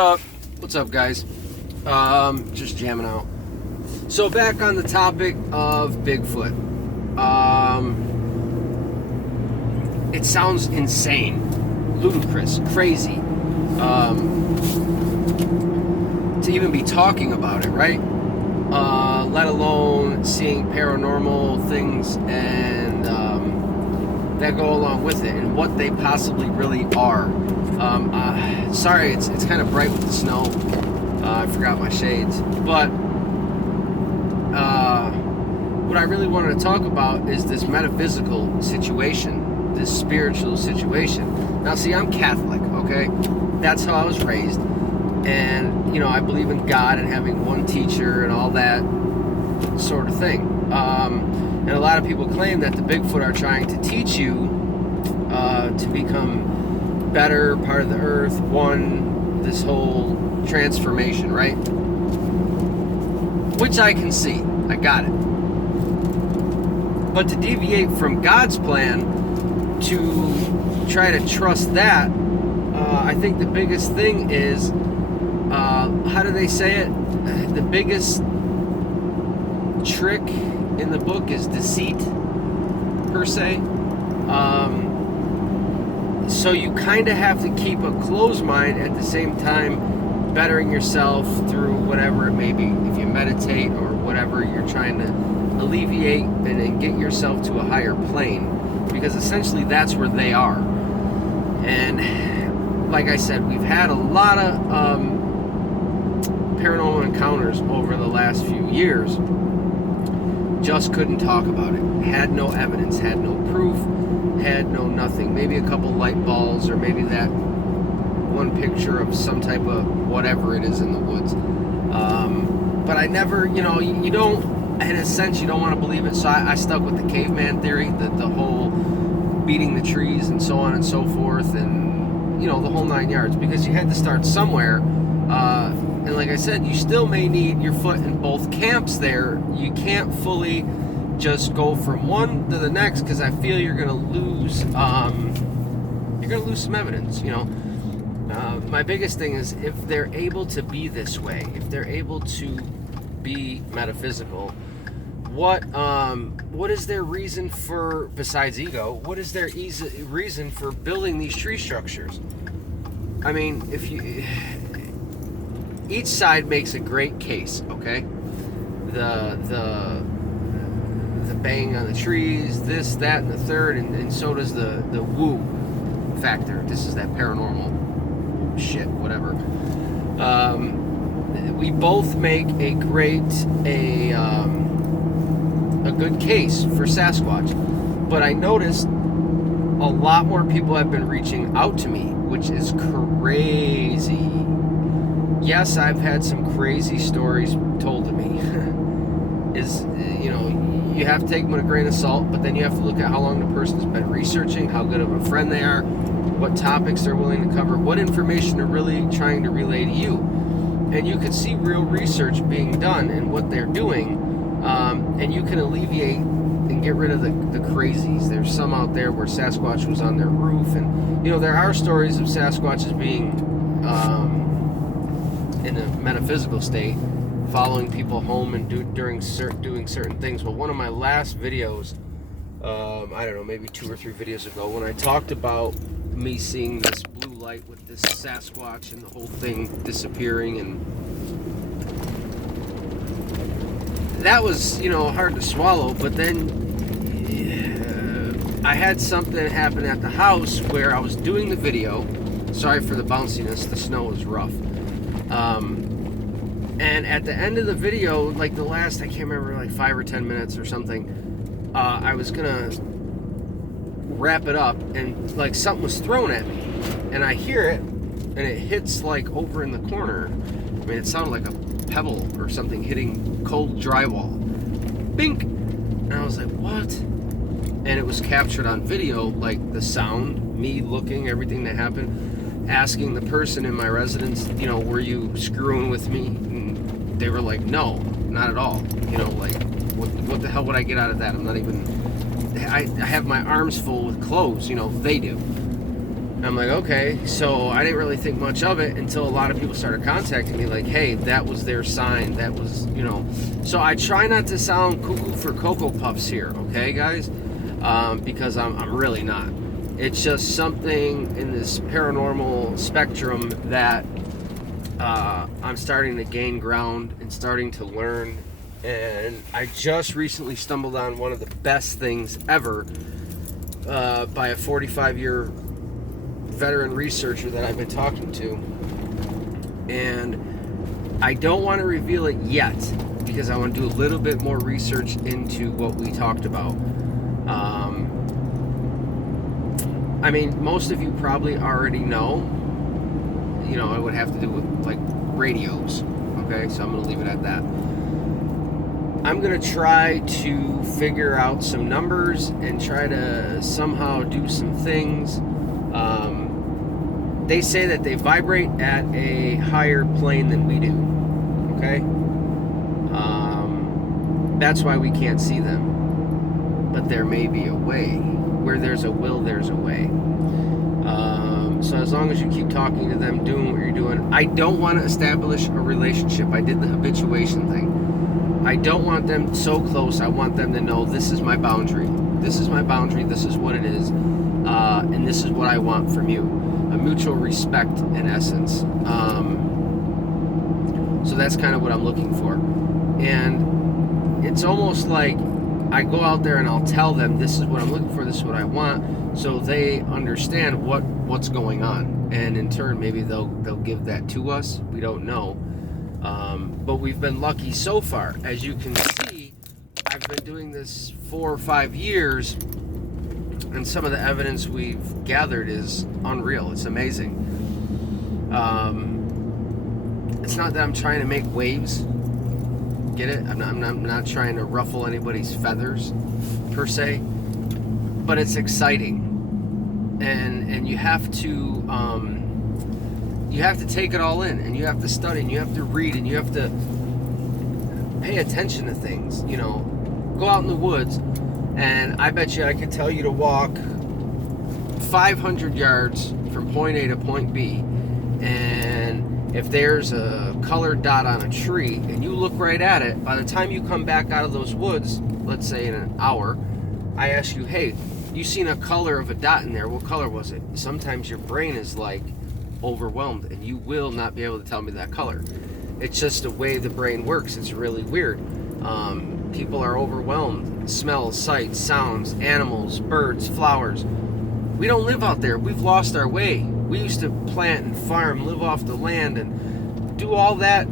up? What's up, guys? Just jamming out. So back on the topic of Bigfoot. It sounds insane, ludicrous, crazy, to even be talking about it, right? Let alone seeing paranormal things and that go along with it and what they possibly really are. Sorry, it's kind of bright with the snow. I forgot my shades. But what I really wanted to talk about is this metaphysical situation, this spiritual situation. Now, see, I'm Catholic, okay? That's how I was raised. And, you know, I believe in God and having one teacher and all that sort of thing. And a lot of people claim that the Bigfoot are trying to teach you to become better, part of the earth, one, this whole transformation, right? Which I can see. I got it. But to deviate from God's plan to try to trust that, I think the biggest thing is, how do they say it? The biggest trick in the book is deceit, per se. So you kind of have to keep a closed mind at the same time, bettering yourself through whatever it may be. If you meditate or whatever, you're trying to alleviate and get yourself to a higher plane, because essentially that's where they are. And like I said, we've had a lot of paranormal encounters over the last few years. Just couldn't talk about it. Had no evidence, had no proof, had no nothing. Maybe a couple light balls, or maybe that one picture of some type of whatever it is in the woods. But I never, you don't, in a sense, you don't want to believe it. So I stuck with the caveman theory, the whole beating the trees and so on and so forth, and, the whole 9 yards, because you had to start somewhere. And like I said, you still may need your foot in both camps there. You can't fully just go from one to the next, because I feel you're going to lose some evidence, My biggest thing is, if they're able to be this way, if they're able to be metaphysical, what is their reason for, besides ego, what is their reason for building these tree structures? I mean, each side makes a great case, okay? The bang on the trees, this, that, and the third, and so does the woo factor. This is that paranormal shit, whatever. We both make a good case for Sasquatch, but I noticed a lot more people have been reaching out to me, which is crazy. Yes, I've had some crazy stories told to me. You have to take them with a grain of salt, but then you have to look at how long the person's been researching, how good of a friend they are, what topics they're willing to cover, what information they're really trying to relay to you. And you can see real research being done and what they're doing, and you can alleviate and get rid of the crazies. There's some out there where Sasquatch was on their roof, and there are stories of Sasquatches being in a metaphysical state, following people home and doing certain things. Well, one of my last videos, I don't know, maybe 2 or 3 videos ago, when I talked about me seeing this blue light with this Sasquatch and the whole thing disappearing, and that was, hard to swallow. But then I had something happen at the house where I was doing the video. Sorry for the bounciness, the snow was rough. And at the end of the video, like the last, I can't remember, like 5 or 10 minutes or something, I was gonna wrap it up, and like something was thrown at me, and I hear it, and it hits like over in the corner. I mean, it sounded like a pebble or something hitting cold drywall. Bink! And I was like, what? And it was captured on video, like the sound, me looking, everything that happened, asking the person in my residence, were you screwing with me? And they were like, no, not at all. Like, what the hell would I get out of that? I'm not even, I have my arms full with clothes, they do. And I'm like, okay. So I didn't really think much of it until a lot of people started contacting me like, hey, that was their sign. That was, So I try not to sound cuckoo for Cocoa Puffs here, okay, guys? Because I'm really not. It's just something in this paranormal spectrum that I'm starting to gain ground and starting to learn. And I just recently stumbled on one of the best things ever by a 45-year veteran researcher that I've been talking to. And I don't want to reveal it yet because I want to do a little bit more research into what we talked about. I mean, most of you probably already know. It would have to do with like radios. Okay, so I'm going to leave it at that. I'm going to try to figure out some numbers and try to somehow do some things. They say that they vibrate at a higher plane than we do. Okay? That's why we can't see them. But there may be a way. Where there's a will, there's a way. So as long as you keep talking to them, doing what you're doing, I don't want to establish a relationship. I did the habituation thing. I don't want them so close. I want them to know this is my boundary. This is my boundary. This is what it is. And this is what I want from you. A mutual respect, in essence. So that's kind of what I'm looking for. And it's almost like I go out there and I'll tell them this is what I'm looking for, this is what I want, so they understand what's going on. And in turn, maybe they'll give that to us. We don't know. But we've been lucky so far. As you can see, I've been doing this 4 or 5 years, and some of the evidence we've gathered is unreal. It's amazing. It's not that I'm trying to make waves. Get it? I'm not trying to ruffle anybody's feathers, per se. But it's exciting. And you have to take it all in, and you have to study, and you have to read, and you have to pay attention to things. Go out in the woods, and I bet you I could tell you to walk 500 yards from point A to point B, and if there's a colored dot on a tree and you look right at it, by the time you come back out of those woods, let's say in an hour, I ask you, hey, you seen a color of a dot in there, what color was it? Sometimes your brain is like overwhelmed and you will not be able to tell me that color. It's just the way the brain works. It's really weird. People are overwhelmed. Smells, sights, sounds, animals, birds, flowers. We don't live out there. We've lost our way. We used to plant and farm, live off the land, and do all that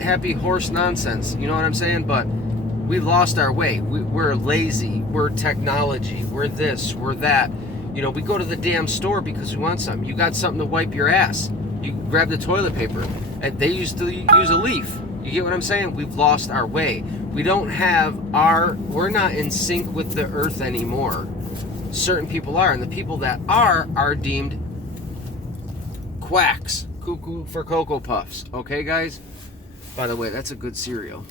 happy horse nonsense. You know what I'm saying? But we've lost our way. We're lazy. We're technology. We're this. We're that. We go to the damn store because we want something. You got something to wipe your ass. You grab the toilet paper. And they used to use a leaf. You get what I'm saying? We've lost our way. We don't have we're not in sync with the earth anymore. Certain people are, and the people that are deemed quacks, cuckoo for Cocoa Puffs. Okay, guys? By the way, that's a good cereal.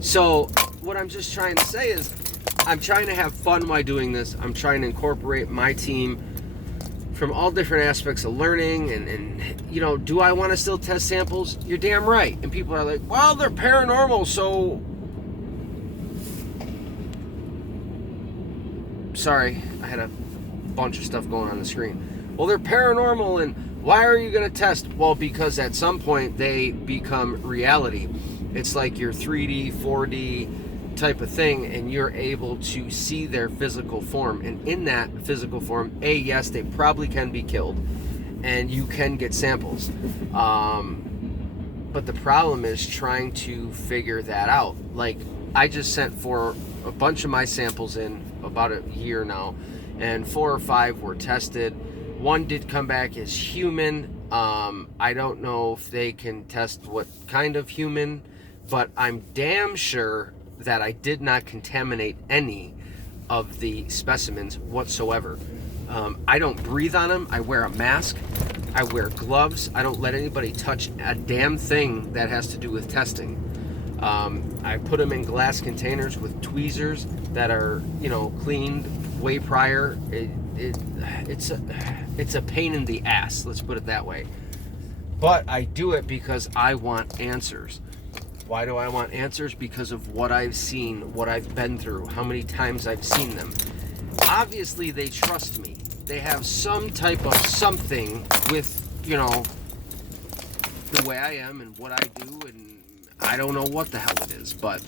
So what I'm just trying to say is I'm trying to have fun while doing this. I'm trying to incorporate my team from all different aspects of learning, and do I want to still test samples? You're damn right. And people are like, well, they're paranormal, so... Sorry, I had a bunch of stuff going on the screen. Well, they're paranormal, and why are you going to test? Well, because at some point they become reality. It's like your 3D, 4D type of thing, and you're able to see their physical form. And in that physical form, yes, they probably can be killed, and you can get samples. But the problem is trying to figure that out. Like, I just sent for a bunch of my samples in about a year now, and 4 or 5 were tested. One did come back as human. I don't know if they can test what kind of human, but I'm damn sure that I did not contaminate any of the specimens whatsoever. I don't breathe on them. I wear a mask. I wear gloves. I don't let anybody touch a damn thing that has to do with testing. I put them in glass containers with tweezers that are, cleaned way prior. it's a pain in the ass, let's put it that way. But I do it because I want answers. Why do I want answers? Because of what I've seen, what I've been through, how many times I've seen them. Obviously, they trust me. They have some type of something with, you know, the way I am and what I do, and I don't know what the hell it is. But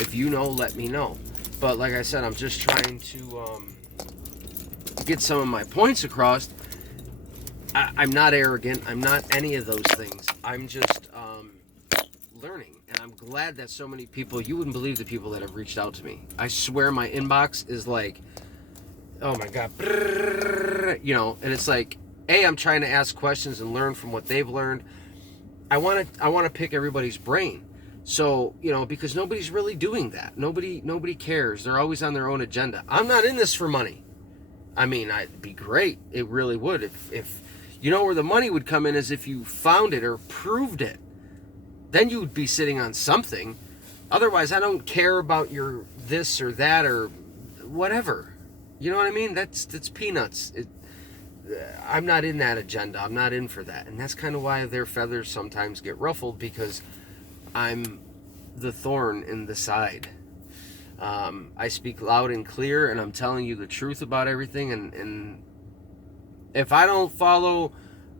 if you know, let me know. But like I said, I'm just trying to get some of my points across. I'm not arrogant. I'm not any of those things. I'm just learning. And I'm glad that so many people, you wouldn't believe the people that have reached out to me. I swear my inbox is like, oh my God, you know, and it's like, A, I'm trying to ask questions and learn from what they've learned. I want to pick everybody's brain. So, you know, because nobody's really doing that. Nobody cares. They're always on their own agenda. I'm not in this for money. I mean, it'd be great. It really would. If you know where the money would come in is if you found it or proved it. Then you would be sitting on something. Otherwise, I don't care about your this or that or whatever. You know what I mean? That's peanuts. I'm not in that agenda. I'm not in for that. And that's kind of why their feathers sometimes get ruffled, because I'm the thorn in the side. I speak loud and clear, and I'm telling you the truth about everything. And if I don't follow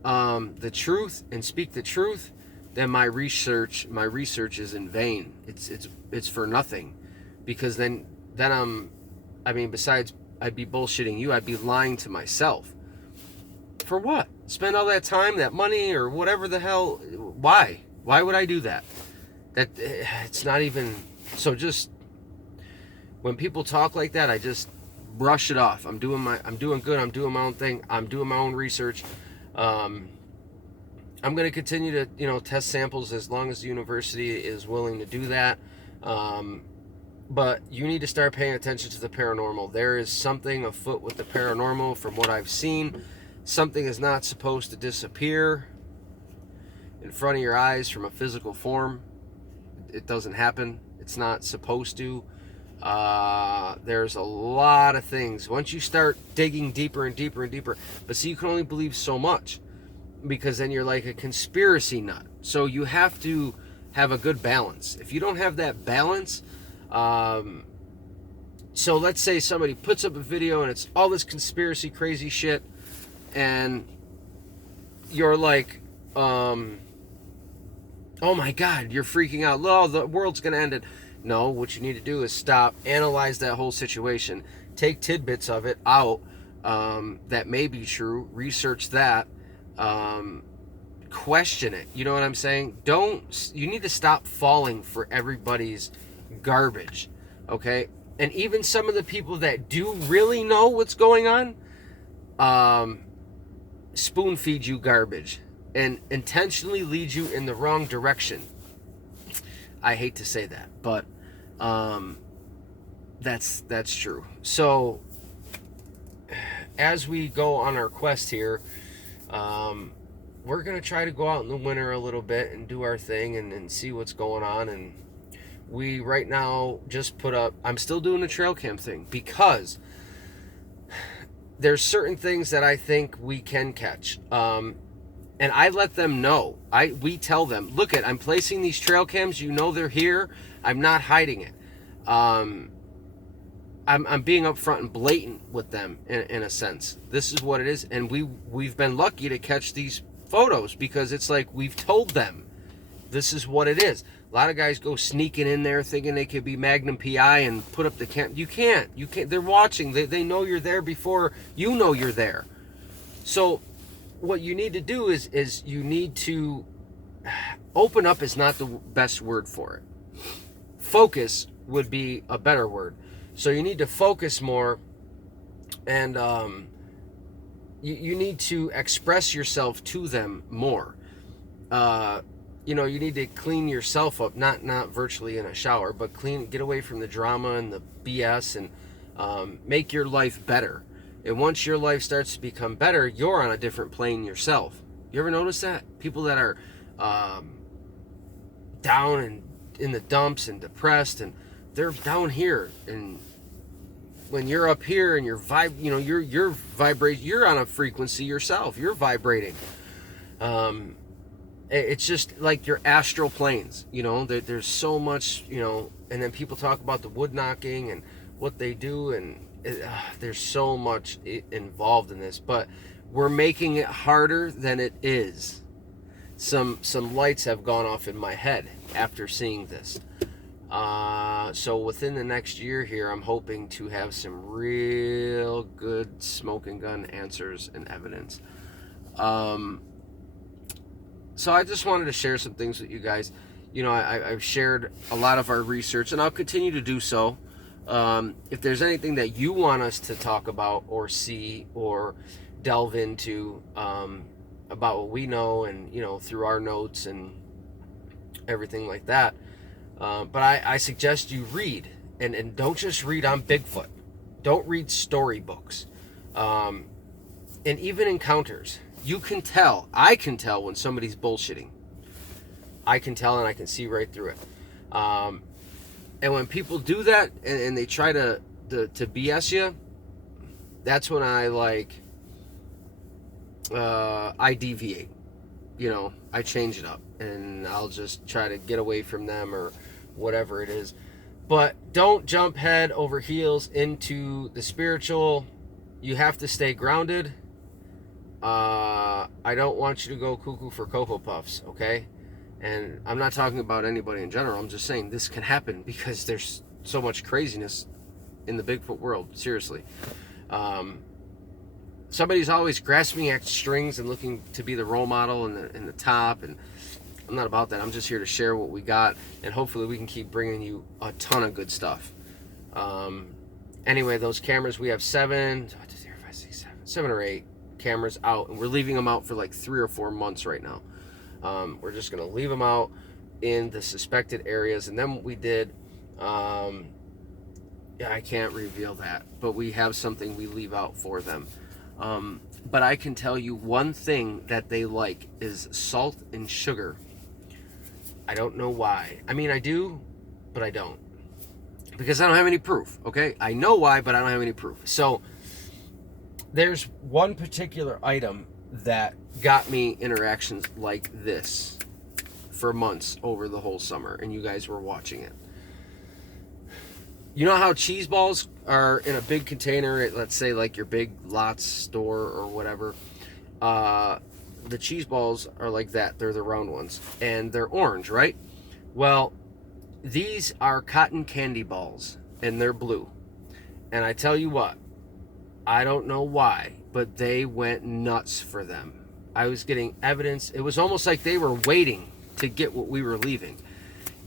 the truth and speak the truth, then my research is in vain. It's for nothing, because then besides I'd be bullshitting you, I'd be lying to myself. For what? Spend all that time, that money, or whatever the hell? Why? Why would I do that? That it's not even. So just when people talk like that, I just brush it off. I'm doing good. I'm doing my own thing. I'm doing my own research. I'm going to continue to, you know, test samples as long as the university is willing to do that. But you need to start paying attention to the paranormal. There is something afoot with the paranormal from what I've seen. Something is not supposed to disappear in front of your eyes from a physical form. It doesn't happen. It's not supposed to. There's a lot of things. Once you start digging deeper and deeper and deeper, but see, you can only believe so much, because then you're like a conspiracy nut. So you have to have a good balance. If you don't have that balance, so let's say somebody puts up a video and it's all this conspiracy crazy shit, and you're like, oh my God, you're freaking out. Oh, the world's gonna end it. No, what you need to do is stop, analyze that whole situation, take tidbits of it out that may be true, research that, question it. You know what I'm saying? You need to stop falling for everybody's garbage, okay? And even some of the people that do really know what's going on, spoon feed you garbage and intentionally lead you in the wrong direction. I hate to say that, but that's true. So as we go on our quest here, we're gonna try to go out in the winter a little bit and do our thing and see what's going on. And we right now just put up, I'm still doing the trail cam thing, because there's certain things that I think we can catch. And I let them know. We tell them, look, I'm placing these trail cams. You know they're here. I'm not hiding it. I'm being upfront and blatant with them in a sense. This is what it is, and we've been lucky to catch these photos, because it's like we've told them this is what it is. A lot of guys go sneaking in there thinking they could be Magnum PI and put up the cam. You can't. They're watching. They know you're there before you know you're there. So what you need to do is you need to open up is not the best word for it. Focus would be a better word. So you need to focus more, and you need to express yourself to them more. You need to clean yourself up, not virtually in a shower, but get away from the drama and the BS, and make your life better. And once your life starts to become better, you're on a different plane yourself. You ever notice that? People that are down and in the dumps and depressed, and they're down here, and when you're up here and you're you're on a frequency yourself. You're vibrating. It's just like your astral planes. There's so much. And then people talk about the wood knocking and what they do, and there's so much involved in this. But we're making it harder than it is. Some lights have gone off in my head after seeing this. So within the next year here, I'm hoping to have some real good smoking gun answers and evidence. So I just wanted to share some things with you guys. I've shared a lot of our research, and I'll continue to do so. If there's anything that you want us to talk about or see or delve into about what we know, and through our notes and everything like that, but I suggest you read, and don't just read on Bigfoot. Don't read storybooks, and even encounters. You can tell. I can tell when somebody's bullshitting. I can tell, and I can see right through it. And when people do that and they try to BS you, that's when I deviate. I change it up, and I'll just try to get away from them or whatever it is. But don't jump head over heels into the spiritual. You have to stay grounded. I don't want you to go cuckoo for Cocoa Puffs, okay? And I'm not talking about anybody in general. I'm just saying this can happen because there's so much craziness in the Bigfoot world. Seriously. Somebody's always grasping at strings and looking to be the role model and the top. And I'm not about that. I'm just here to share what we got. And hopefully we can keep bringing you a ton of good stuff. Anyway, those cameras, we have 7 or 8 cameras out. And we're leaving them out for like 3 or 4 months right now. We're just going to leave them out in the suspected areas. And then what we did, I can't reveal that, but we have something we leave out for them. But I can tell you one thing that they like is salt and sugar. I don't know why. I mean, I do, but I don't. Because I don't have any proof, okay? I know why, but I don't have any proof. So there's one particular item that got me interactions like this for months over the whole summer, and you guys were watching it. You know how cheese balls are in a big container at, let's say, like your Big Lots store or whatever? The cheese balls are like that. They're the round ones, and they're orange, right? Well, these are cotton candy balls, and they're blue. And I tell you what, I don't know why, but they went nuts for them. I was getting evidence. It was almost like they were waiting to get what we were leaving.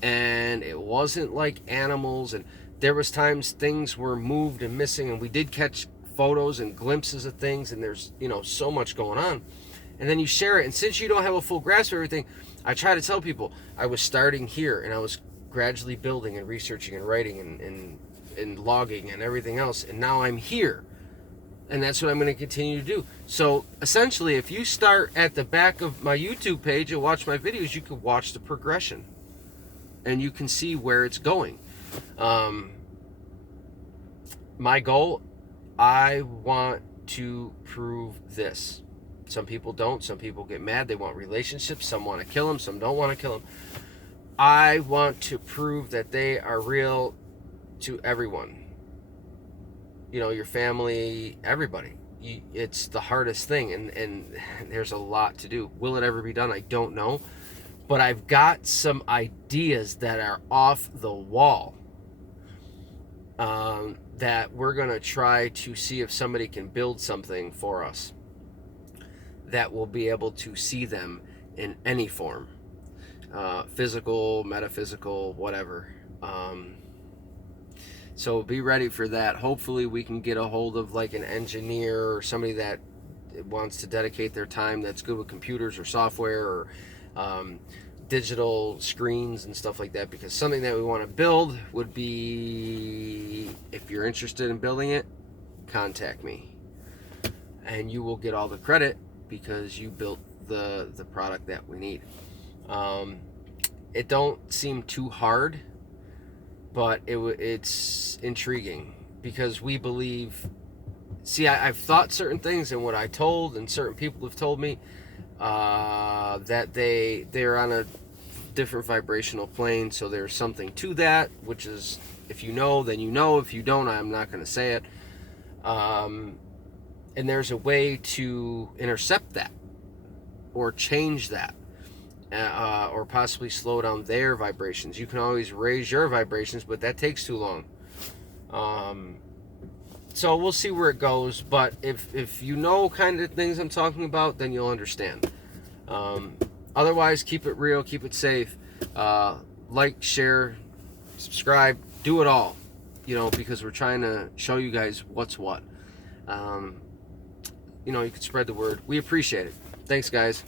And it wasn't like animals, and there was times things were moved and missing, and we did catch photos and glimpses of things, and there's, so much going on. And then you share it, and since you don't have a full grasp of everything, I try to tell people I was starting here, and I was gradually building and researching and writing and logging and everything else, and now I'm here. And that's what I'm going to continue to do. So essentially, if you start at the back of my YouTube page and watch my videos, you can watch the progression. And you can see where it's going. My goal, I want to prove this. Some people don't. Some people get mad. They want relationships. Some want to kill them. Some don't want to kill them. I want to prove that they are real to everyone. Your family, everybody. It's the hardest thing, and there's a lot to do. Will it ever be done? I don't know. But I've got some ideas that are off the wall that we're going to try to see if somebody can build something for us that will be able to see them in any form. Physical, metaphysical, whatever. So be ready for that. Hopefully we can get a hold of like an engineer or somebody that wants to dedicate their time that's good with computers or software or digital screens and stuff like that, because something that we want to build would be, if you're interested in building it, contact me. And you will get all the credit because you built the product that we need. It don't seem too hard, but it's intriguing. because we believe. See, I've thought certain things, and what I told, and certain people have told me that they're on a different vibrational plane. So there's something to that, which is, if you know, then you know. If you don't, I'm not going to say it. And there's a way to intercept that, or change that, or possibly slow down their vibrations. You can always raise your vibrations, but that takes too long. So we'll see where it goes, but if you know kind of things I'm talking about, then you'll understand. Otherwise, keep it real, keep it safe. Like, share, subscribe, do it all, because we're trying to show you guys what's what. You can spread the word. We appreciate it. Thanks, guys.